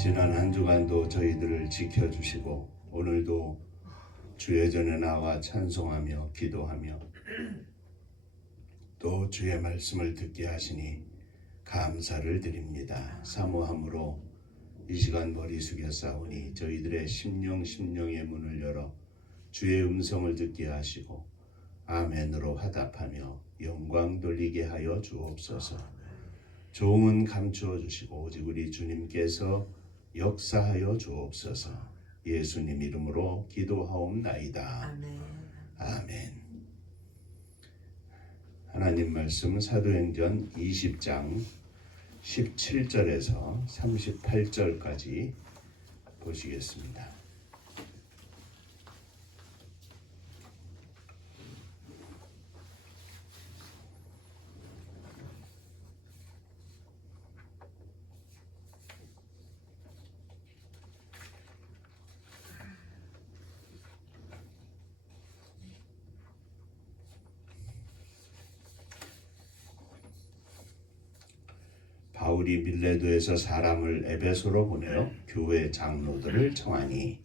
지난 한 주간도 저희들을 지켜주시고 오늘도 주의 전에 나와 찬송하며 기도하며 또 주의 말씀을 듣게 하시니 감사를 드립니다. 사모함으로 이 시간 머리 숙여 싸우니 저희들의 심령의 문을 열어 주의 음성을 듣게 하시고 아멘으로 화답하며 영광 돌리게 하여 주옵소서. 종은 감추어 주시고 오직 우리 주님께서 역사하여 주옵소서. 예수님 이름으로 기도하옵나이다. 아멘. 아멘. 하나님 말씀 사도행전 20장 17절에서 38절까지 보시겠습니다. 바울이 밀레도에서 사람을 에베소로 보내어 교회 장로들을 청하니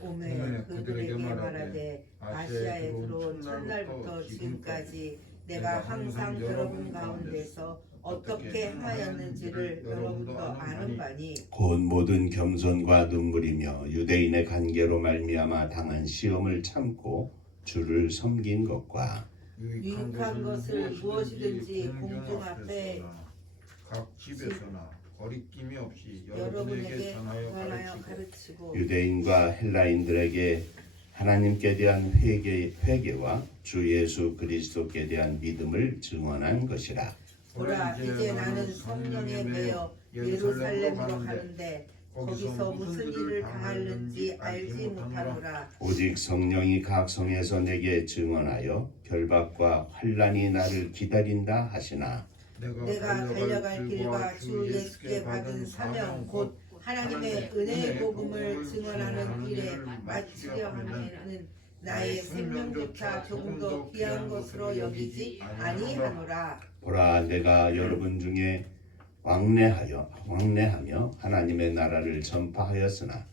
오매 그들에게 말하되 아시아에 들어온 첫날부터 지금까지 내가 항상 여러분 가운데서 어떻게 하였는지를 여러분도 아는 바니 곧 모든 겸손과 눈물이며 유대인의 간계로 말미암아 당한 시험을 참고 주를 섬긴 것과 유익한 것을 무엇이든지 공중 앞에 각 집에서나 거리낌이 없이 여러분에게 여러분에게 전하여 가르치고 가르치고 유대인과 헬라인들에게 하나님께 대한 회개와 주 예수 그리스도께 대한 믿음을 증언한 것이라. 보라 이제 나는 성령에 매여 예루살렘으로 가는데 거기서 무슨 일을 당하는지 알지 못하노라. 오직 성령이 각 성에서 내게 증언하여 결박과 환난이 나를 기다린다 하시나 내가 달려갈 길과 주 예수께 받은 사명 곧 하나님의 은혜의 복음을 증언하는 일에 마치려 하면은 나의 생명조차 조금 더 귀한 것으로 여기지 아니하노라. 보라 내가 여러분 중에 왕래하며 하나님의 나라를 전파하였으나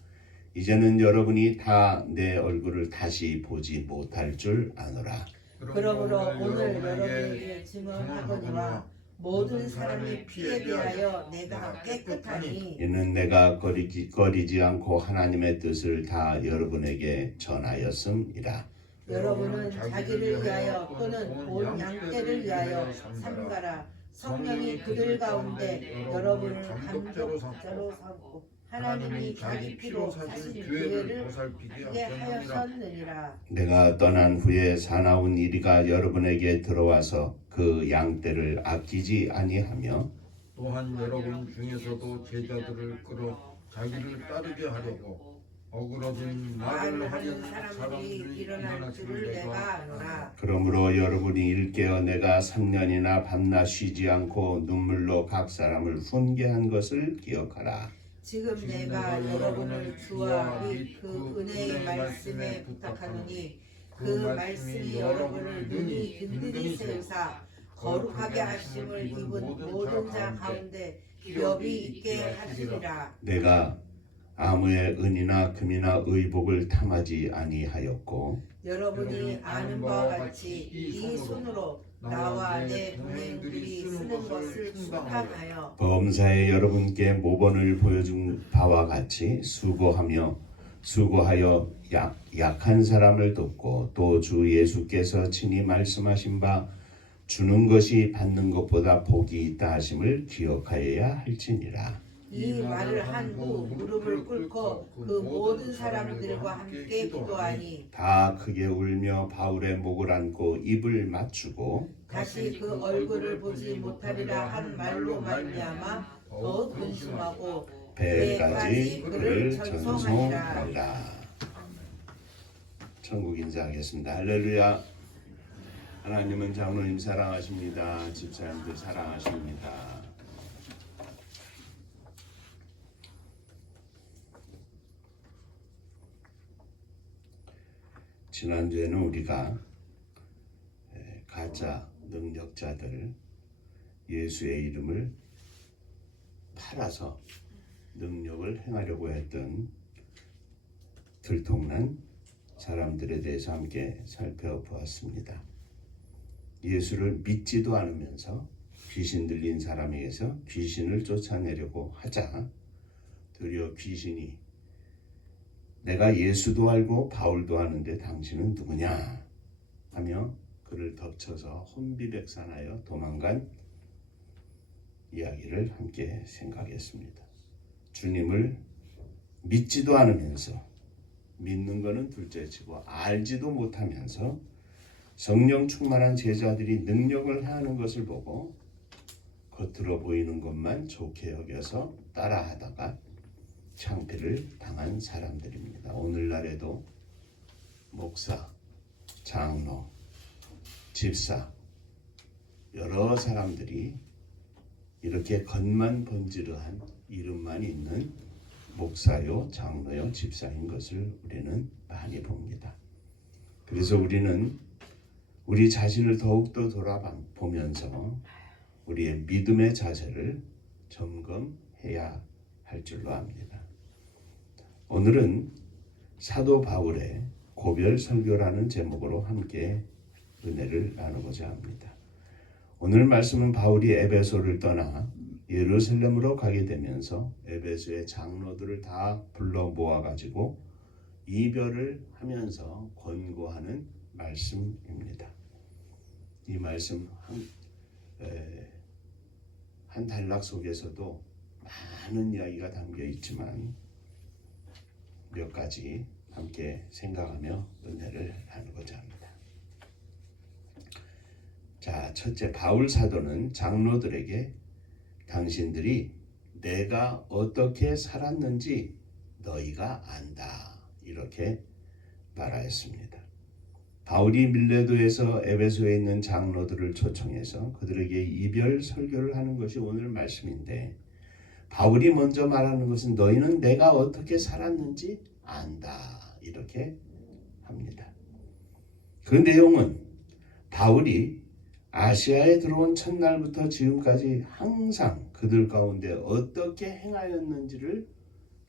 이제는 여러분이 다 내 얼굴을 다시 보지 못할 줄 아노라. 그러므로 오늘 여러분에게 증언하거니와 모든 사람이 피에 대하여 내가 깨끗하니 이는 내가 꺼리지 않고 하나님의 뜻을 다 여러분에게 전하였음이라. 여러분은 자기를 위하여 또는 온 양떼를 위하여 삼가라. 성령이 그들 가운데 여러분을 감독자로 삼고 하나님이 자기 피로 사신 교회를 하게 하셨느니라. 내가 떠난 후에 사나운 이리가 여러분에게 들어와서 그 양떼를 아끼지 아니하며 또한 여러분 중에서도 제자들을 끌어 자기를 따르게 하려고 어그러진 말을 하는 사람들이 일어날 줄을 내가 아노라. 그러므로 여러분이 일깨어 내가 3년이나 밤낮 쉬지 않고 눈물로 각 사람을 훈계한 것을 기억하라. 지금 내가 여러분을 주와 및 그 은혜의 말씀에 부탁하노니 그 말씀이 여러분을 눈이 든든히 세우사 거룩하게 하심을 입은 모든 자 가운데 기업이 있게 하시리라. 내가 아무의 은이나 금이나 의복을 탐하지 아니하였고 여러분이 아는 바와 같이 이 손으로 나와 내 동행들이 쓰는 것을 수강하여 범사에 여러분께 모범을 보여준 바와 같이 수고하여 약한 사람을 돕고 또 주 예수께서 친히 말씀하신 바 주는 것이 받는 것보다 복이 있다 하심을 기억하여야 할지니라. 이 말을 한 후 무릎을 꿇고 그 모든 사람들과 함께 기도하니 다 크게 울며 바울의 목을 안고 입을 맞추고 다시 그 얼굴을 보지 못하리라 한 말로 말미암아 더 근심하고 배까지 그를 전송하니라. 전송하니라. 천국 인사하겠습니다. 할렐루야. 하나님은 장로님 사랑하십니다. 집사님들 사랑하십니다. 지난주에는 우리가 가짜 능력자들 예수의 이름을 팔아서 능력을 행하려고 했던 들통난 사람들에 대해서 함께 살펴보았습니다. 예수를 믿지도 않으면서 귀신 들린 사람에게서 귀신을 쫓아내려고 하자 도리어 귀신이 내가 예수도 알고 바울도 아는데 당신은 누구냐 하며 그를 덮쳐서 혼비백산하여 도망간 이야기를 함께 생각했습니다. 주님을 믿지도 않으면서 믿는 것은 둘째치고 알지도 못하면서 성령 충만한 제자들이 능력을 행하는 것을 보고 겉으로 보이는 것만 좋게 여겨서 따라하다가 창피를 당한 사람들입니다. 오늘날에도 목사, 장로, 집사 여러 사람들이 이렇게 겉만 번지르한 이름만 있는 목사요, 장로요, 집사인 것을 우리는 많이 봅니다. 그래서 우리는 우리 자신을 더욱더 돌아보면서 우리의 믿음의 자세를 점검해야 할 줄로 압니다. 오늘은 사도 바울의 고별 설교라는 제목으로 함께 은혜를 나누고자 합니다. 오늘 말씀은 바울이 에베소를 떠나 예루살렘으로 가게 되면서 에베소의 장로들을 다 불러 모아가지고 이별을 하면서 권고하는 말씀입니다. 이 말씀 한 단락 속에서도 많은 이야기가 담겨 있지만 몇 가지 함께 생각하며 은혜를 나누고자 합니다. 자, 첫째, 바울 사도는 장로들에게 당신들이 내가 어떻게 살았는지 너희가 안다 이렇게 말하였습니다. 바울이 밀레도에서 에베소에 있는 장로들을 초청해서 그들에게 이별 설교를 하는 것이 오늘 말씀인데 바울이 먼저 말하는 것은 너희는 내가 어떻게 살았는지 안다 이렇게 합니다. 그 내용은 바울이 아시아에 들어온 첫날부터 지금까지 항상 그들 가운데 어떻게 행하였는지를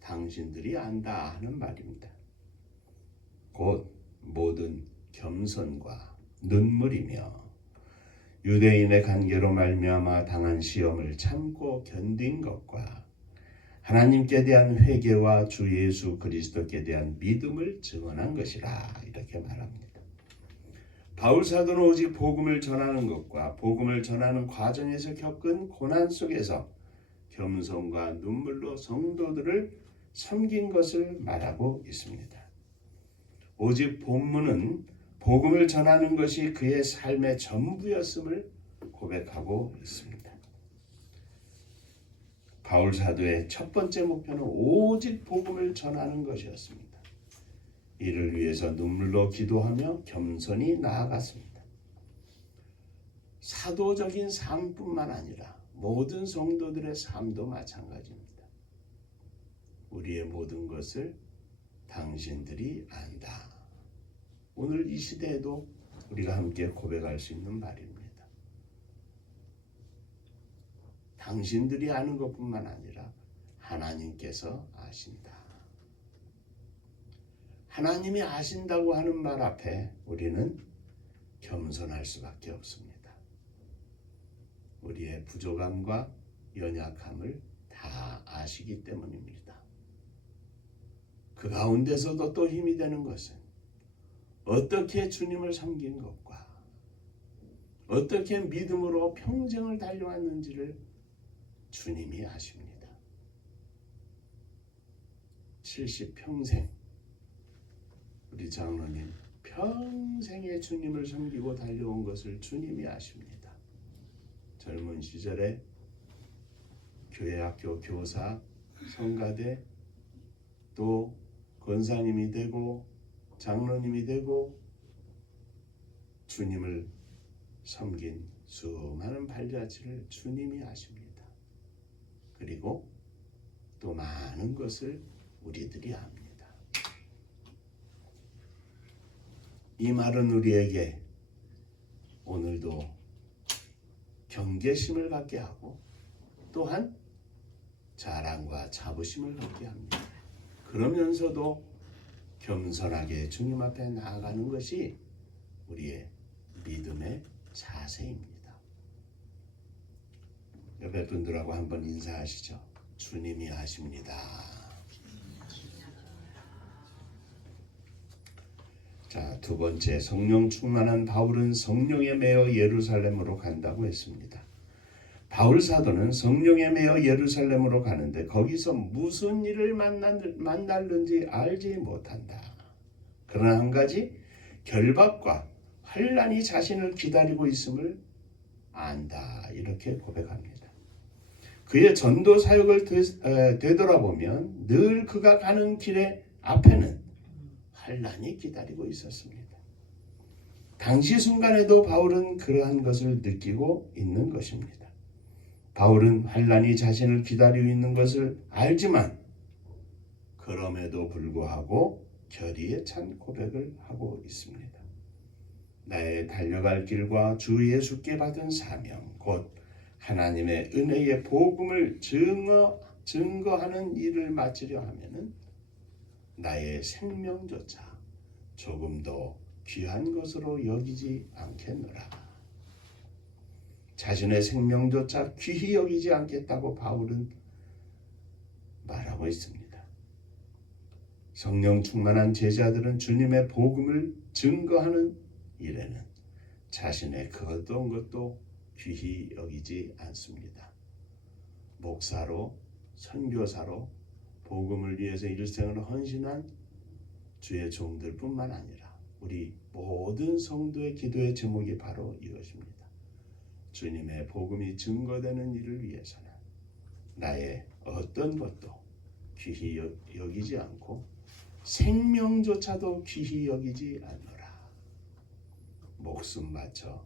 당신들이 안다 하는 말입니다. 곧 모든 겸손과 눈물이며 유대인의 관계로 말미암아 당한 시험을 참고 견딘 것과 하나님께 대한 회개와 주 예수 그리스도께 대한 믿음을 증언한 것이라 이렇게 말합니다. 바울 사도는 오직 복음을 전하는 것과 복음을 전하는 과정에서 겪은 고난 속에서 겸손과 눈물로 성도들을 섬긴 것을 말하고 있습니다. 오직 본문은 복음을 전하는 것이 그의 삶의 전부였음을 고백하고 있습니다. 바울 사도의 첫 번째 목표는 오직 복음을 전하는 것이었습니다. 이를 위해서 눈물로 기도하며 겸손히 나아갔습니다. 사도적인 삶뿐만 아니라 모든 성도들의 삶도 마찬가지입니다. 우리의 모든 것을 당신들이 안다. 오늘 이 시대에도 우리가 함께 고백할 수 있는 말입니다. 당신들이 아는 것뿐만 아니라 하나님께서 아신다. 하나님이 아신다고 하는 말 앞에 우리는 겸손할 수밖에 없습니다. 우리의 부족함과 연약함을 다 아시기 때문입니다. 그 가운데서도 또 힘이 되는 것은 어떻게 주님을 섬긴 것과 어떻게 믿음으로 평생을 달려왔는지를 주님이 아십니다. 70평생 우리 장로님 평생에 주님을 섬기고 달려온 것을 주님이 아십니다. 젊은 시절에 교회학교 교사, 성가대 또 권사님이 되고 장로님이 되고 주님을 섬긴 수많은 발자취를 주님이 아십니다. 그리고 또 많은 것을 우리들이 압니다. 이 말은 우리에게 오늘도 경계심을 갖게 하고 또한 자랑과 자부심을 얻게 합니다. 그러면서도 겸손하게 주님 앞에 나아가는 것이 우리의 믿음의 자세입니다. 옆에 분들하고 한번 인사하시죠. 주님이 하십니다. 자, 두 번째, 성령 충만한 바울은 성령에 매여 예루살렘으로 간다고 했습니다. 바울 사도는 성령에 매여 예루살렘으로 가는데 거기서 무슨 일을 만날는지 알지 못한다. 그러나 한 가지, 결박과 환난이 자신을 기다리고 있음을 안다. 이렇게 고백합니다. 그의 전도 사역을 되돌아보면 늘 그가 가는 길의 앞에는 환난이 기다리고 있었습니다. 당시 순간에도 바울은 그러한 것을 느끼고 있는 것입니다. 바울은 환난이 자신을 기다리고 있는 것을 알지만 그럼에도 불구하고 결의에 찬 고백을 하고 있습니다. 나의 달려갈 길과 주 예수께 받은 사명, 곧 하나님의 은혜의 복음을 증거하는 일을 마치려 하면은 나의 생명조차 조금도 귀한 것으로 여기지 않겠노라. 자신의 생명조차 귀히 여기지 않겠다고 바울은 말하고 있습니다. 성령 충만한 제자들은 주님의 복음을 증거하는 일에는 자신의 그 어떤 것도 귀히 여기지 않습니다. 목사로, 선교사로 복음을 위해서 일생을 헌신한 주의 종들뿐만 아니라 우리 모든 성도의 기도의 제목이 바로 이것입니다. 주님의 복음이 증거되는 일을 위해서는 나의 어떤 것도 귀히 여기지 않고 생명조차도 귀히 여기지 않노라. 목숨 바쳐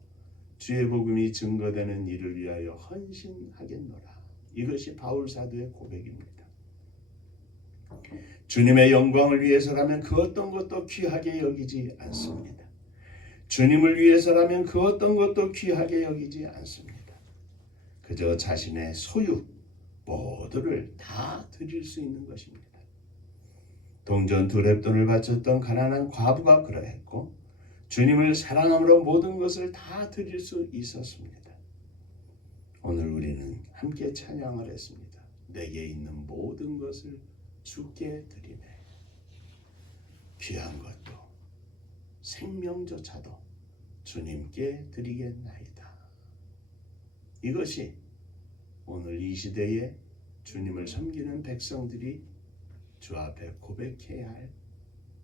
주의 복음이 증거되는 일을 위하여 헌신하겠노라. 이것이 바울 사도의 고백입니다. 주님의 영광을 위해서라면 그 어떤 것도 귀하게 여기지 않습니다. 주님을 위해서라면 그 어떤 것도 귀하게 여기지 않습니다. 그저 자신의 소유 모두를 다 드릴 수 있는 것입니다. 동전 2렙돈을 바쳤던 가난한 과부가 그러했고 주님을 사랑함으로 모든 것을 다 드릴 수 있었습니다. 오늘 우리는 함께 찬양을 했습니다. 내게 있는 모든 것을 주께 드리네. 귀한 것도 생명조차도 주님께 드리겠나이다. 이것이 오늘 이 시대에 주님을 섬기는 백성들이 주 앞에 고백해야 할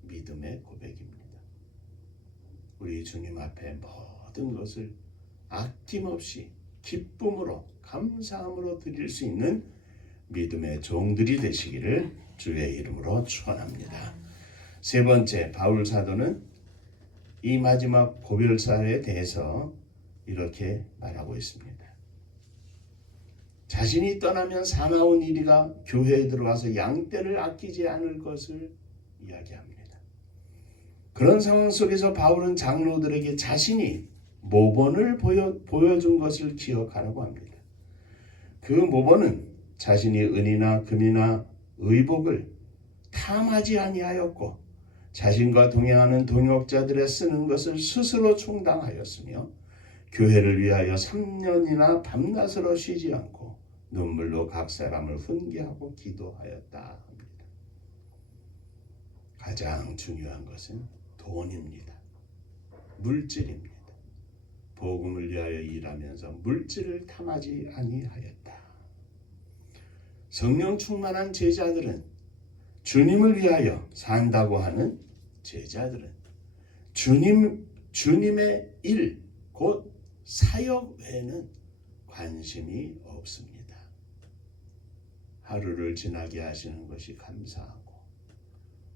믿음의 고백입니다. 우리 주님 앞에 모든 것을 아낌없이 기쁨으로 감사함으로 드릴 수 있는 믿음의 종들이 되시기를 주의 이름으로 축원합니다. 세 번째, 바울 사도는 이 마지막 고별사에 대해서 이렇게 말하고 있습니다. 자신이 떠나면 사나운 이리가 교회에 들어와서 양떼를 아끼지 않을 것을 이야기합니다. 그런 상황 속에서 바울은 장로들에게 자신이 모본을 보여준 것을 기억하라고 합니다. 그 모본은 자신이 은이나 금이나 의복을 탐하지 아니하였고 자신과 동행하는 동역자들의 쓰는 것을 스스로 충당하였으며 교회를 위하여 3년이나 밤낮으로 쉬지 않고 눈물로 각 사람을 훈계하고 기도하였다 합니다. 가장 중요한 것은 돈입니다. 물질입니다. 복음을 위하여 일하면서 물질을 탐하지 아니하였다. 성령 충만한 제자들은 주님을 위하여 산다고 하는 제자들은 주님의 일, 곧 사역 외에는 관심이 없습니다. 하루를 지나게 하시는 것이 감사하고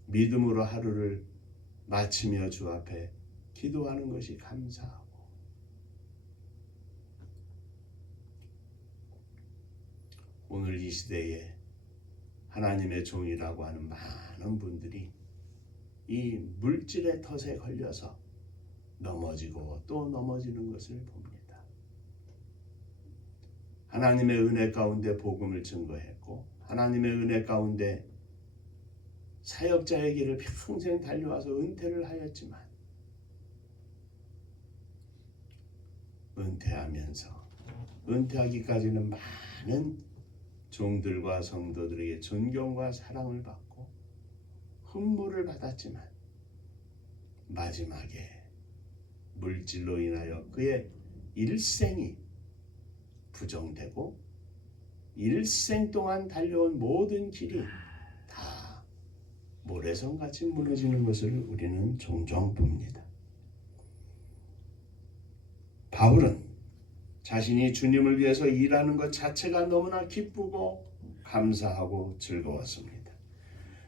믿음으로 하루를 마치며 주 앞에 기도하는 것이 감사하고 오늘 이 시대에 하나님의 종이라고 하는 많은 분들이 이 물질의 덫에 걸려서 넘어지고 또 넘어지는 것을 봅니다. 하나님의 은혜 가운데 복음을 증거했고 하나님의 은혜 가운데 사역자의 길을 평생 달려와서 은퇴를 하였지만 은퇴하기까지는 많은 종들과 성도들에게 존경과 사랑을 받고 훈무를 받았지만 마지막에 물질로 인하여 그의 일생이 부정되고 일생 동안 달려온 모든 길이 다 모래성같이 무너지는 것을 우리는 종종 봅니다. 바울은 자신이 주님을 위해서 일하는 것 자체가 너무나 기쁘고 감사하고 즐거웠습니다.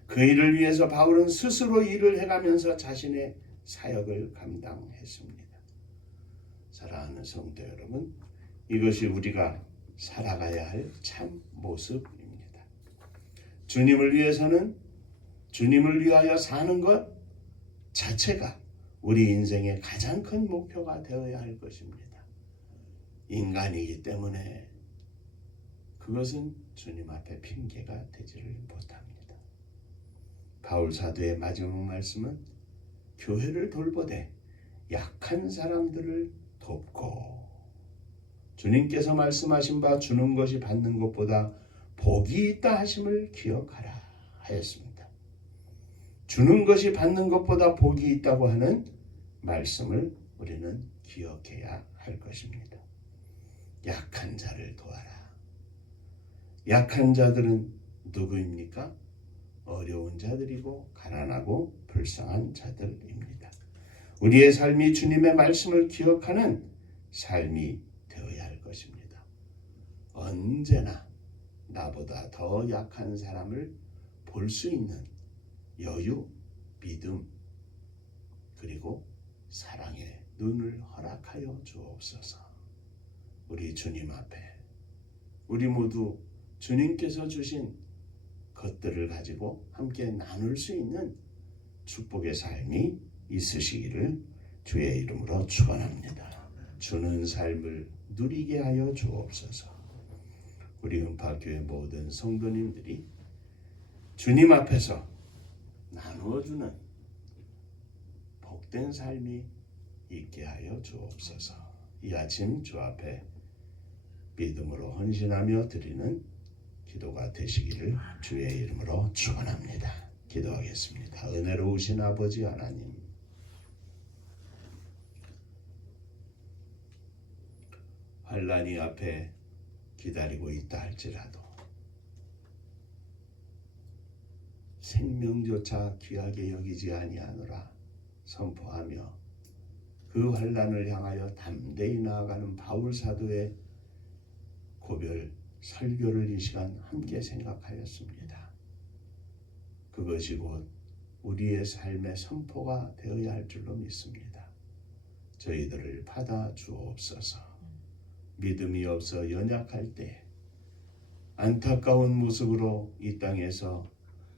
그 일을 위해서 바울은 스스로 일을 해가면서 자신의 사역을 감당했습니다. 사랑하는 성도 여러분, 이것이 우리가 살아가야 할 참 모습입니다. 주님을 위해서는 주님을 위하여 사는 것 자체가 우리 인생의 가장 큰 목표가 되어야 할 것입니다. 인간이기 때문에 그것은 주님 앞에 핑계가 되지를 못합니다. 바울 사도의 마지막 말씀은 교회를 돌보되 약한 사람들을 돕고 주님께서 말씀하신 바 주는 것이 받는 것보다 복이 있다 하심을 기억하라 하였습니다. 주는 것이 받는 것보다 복이 있다고 하는 말씀을 우리는 기억해야 할 것입니다. 약한 자를 도와라. 약한 자들은 누구입니까? 어려운 자들이고 가난하고 불쌍한 자들입니다. 우리의 삶이 주님의 말씀을 기억하는 삶이 되어야 할 것입니다. 언제나 나보다 더 약한 사람을 볼 수 있는 여유, 믿음, 그리고 사랑의 눈을 허락하여 주옵소서. 우리 주님 앞에 우리 모두 주님께서 주신 것들을 가지고 함께 나눌 수 있는 축복의 삶이 있으시기를 주의 이름으로 축원합니다. 주는 삶을 누리게 하여 주옵소서. 우리 은파교회 모든 성도님들이 주님 앞에서 나누어주는 복된 삶이 있게 하여 주옵소서. 이 아침 주 앞에 믿음으로 헌신하며 드리는 기도가 되시기를 주의 이름으로 축원합니다. 기도하겠습니다. 은혜로우신 아버지 하나님, 환난이 앞에 기다리고 있다 할지라도 생명조차 귀하게 여기지 아니하노라 선포하며 그 환난을 향하여 담대히 나아가는 바울 사도의 고별 설교를 이 시간 함께 생각하였습니다. 그것이 곧 우리의 삶의 선포가 되어야 할 줄로 믿습니다. 저희들을 받아 주옵소서. 믿음이 없어 연약할 때 안타까운 모습으로 이 땅에서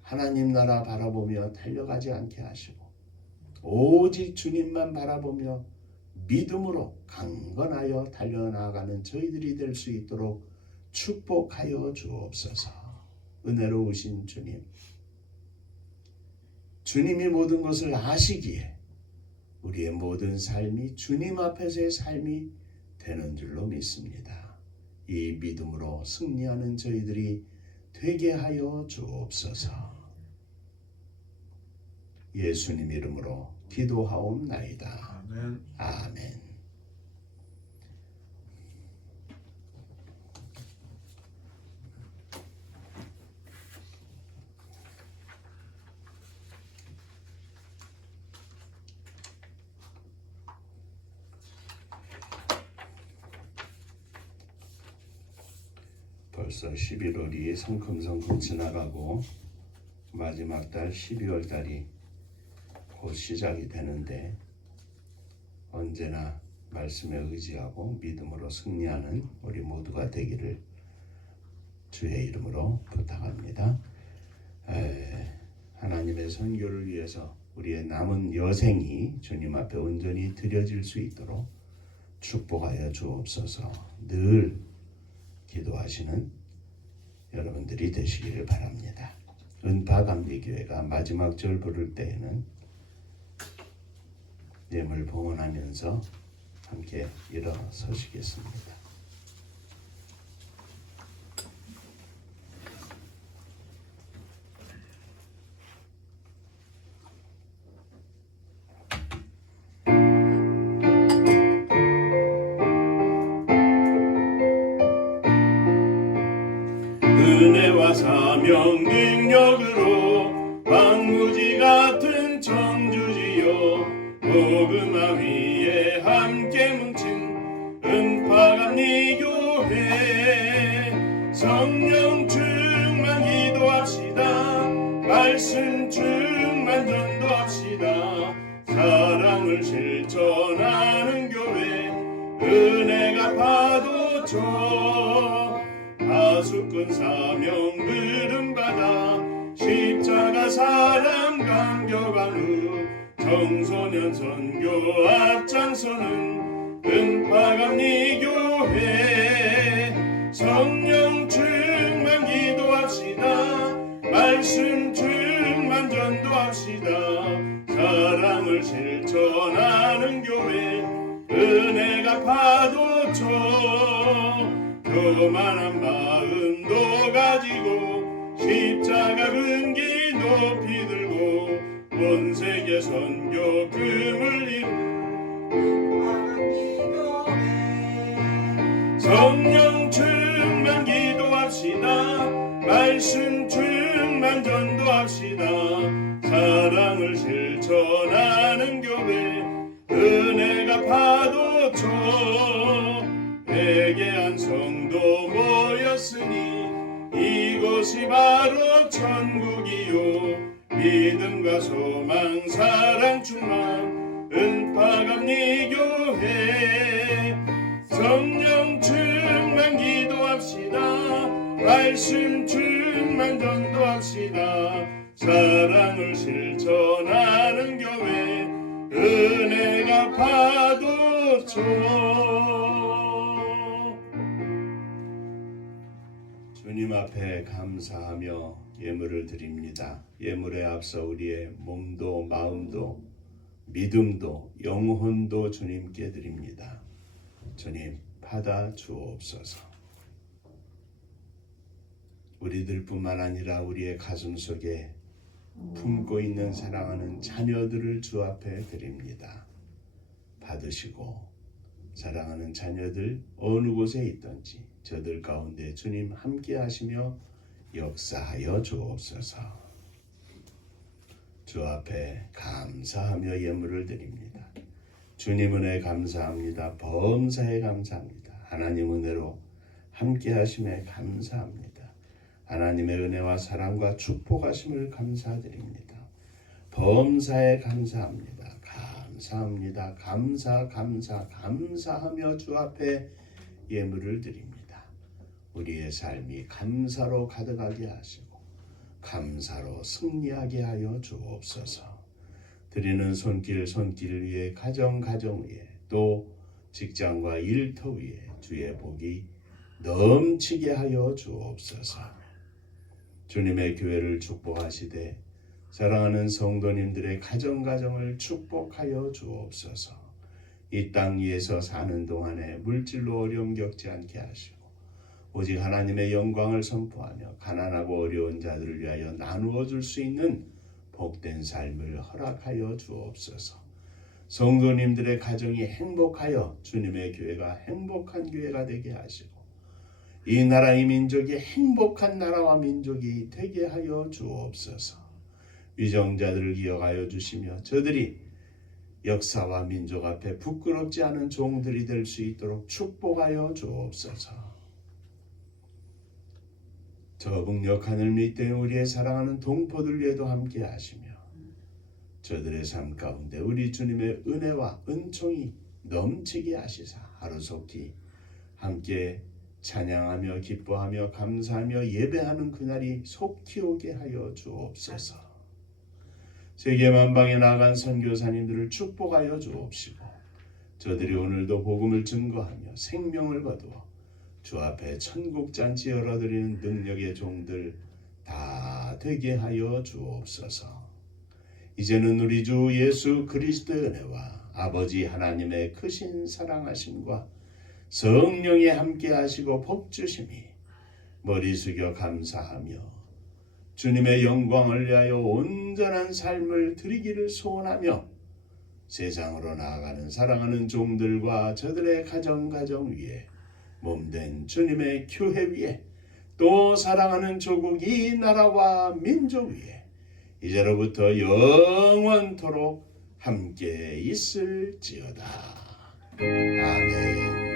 하나님 나라 바라보며 달려가지 않게 하시고 오직 주님만 바라보며 믿음으로 강건하여 달려나가는 저희들이 될 수 있도록 축복하여 주옵소서. 은혜로우신 주님, 주님이 모든 것을 아시기에 우리의 모든 삶이 주님 앞에서의 삶이 되는 줄로 믿습니다. 이 믿음으로 승리하는 저희들이 되게 하여 주옵소서. 예수님 이름으로 기도하옵나이다. 아멘. 아멘. 벌써 11월이 성큼성큼 지나가고 마지막 달 12월 달이 곧 시작이 되는데 언제나 말씀에 의지하고 믿음으로 승리하는 우리 모두가 되기를 주의 이름으로 부탁합니다. 하나님의 선교를 위해서 우리의 남은 여생이 주님 앞에 온전히 드려질 수 있도록 축복하여 주옵소서. 늘 기도하시는 여러분들이 되시기를 바랍니다. 은파감리교회가 마지막 절 부를 때에는 예물 봉헌하면서 함께 일어서시겠습니다. 은혜와 사명 능력으로 방부지 같은 청주지요 복음화 위에 함께 뭉친 은파감리교회 성령 충만 기도합시다 말씀 충만 전도합시다 사랑을 실천하는 교회 은혜가 파도쳐 하수꾼 사명 부름받아 십자가 사랑 감격한 후 청소년 선교 앞장서는 은파감리교회 성령 충만 기도합시다 말씀 충만 전도합시다 사랑을 실천하는 교회 은혜가 파도쳐 교만한 마음도 가지고 십자가 근기 높이 들고 온 세계 선교 금을 이룬 성령 충만 기도합시다 말씀 충만 전도합시다 사랑을 실천하는 교회 은혜가 파도쳐 회개한 성도 모였으니 이곳이 바로 천국이요 믿음과 소망 사랑 충만 은파감리교회 성령 충만 기도합시다 말씀 충만 전도합시다 사랑을 실천하는 교회 은혜가 파도쳐 주님 앞에 감사하며 예물을 드립니다. 예물에 앞서 우리의 몸도 마음도 믿음도 영혼도 주님께 드립니다. 주님 받아 주옵소서. 우리들뿐만 아니라 우리의 가슴 속에 품고 있는 사랑하는 자녀들을 주 앞에 드립니다. 받으시고 사랑하는 자녀들 어느 곳에 있든지 저들 가운데 주님 함께 하시며 역사하여 주옵소서. 주 앞에 감사하며 예물을 드립니다. 주님 은혜 감사합니다. 범사에 감사합니다. 하나님 은혜로 함께 하심에 감사합니다. 하나님의 은혜와 사랑과 축복하심을 감사드립니다. 범사에 감사합니다. 감사합니다. 감사하며 주 앞에 예물을 드립니다. 우리의 삶이 감사로 가득하게 하시고 감사로 승리하게 하여 주옵소서. 드리는 손길 위에 가정 위에 또 직장과 일터 위에 주의 복이 넘치게 하여 주옵소서. 주님의 교회를 축복하시되 사랑하는 성도님들의 가정을 축복하여 주옵소서. 이 땅 위에서 사는 동안에 물질로 어려움 겪지 않게 하시고 오직 하나님의 영광을 선포하며 가난하고 어려운 자들을 위하여 나누어 줄 수 있는 복된 삶을 허락하여 주옵소서. 성도님들의 가정이 행복하여 주님의 교회가 행복한 교회가 되게 하시고 이 나라 이 민족이 행복한 나라와 민족이 되게 하여 주옵소서. 위정자들을 기억하여 주시며 저들이 역사와 민족 앞에 부끄럽지 않은 종들이 될 수 있도록 축복하여 주옵소서. 저 북녘 하늘 밑에 우리의 사랑하는 동포들 위에도 함께 하시며 저들의 삶 가운데 우리 주님의 은혜와 은총이 넘치게 하시사 하루속히 함께 찬양하며 기뻐하며 감사하며 예배하는 그날이 속히 오게 하여 주옵소서. 세계 만방에 나간 선교사님들을 축복하여 주옵시고 저들이 오늘도 복음을 증거하며 생명을 거두어 주 앞에 천국잔치 열어드리는 능력의 종들 다 되게 하여 주옵소서. 이제는 우리 주 예수 그리스도의 은혜와 아버지 하나님의 크신 사랑하심과 성령이 함께 하시고 복주심이 머리 숙여 감사하며 주님의 영광을 위하여 온전한 삶을 드리기를 소원하며 세상으로 나아가는 사랑하는 종들과 저들의 가정 위에 몸된 주님의 교회 위에 또 사랑하는 조국 이 나라와 민족 위에 이제로부터 영원토록 함께 있을지어다. 아멘.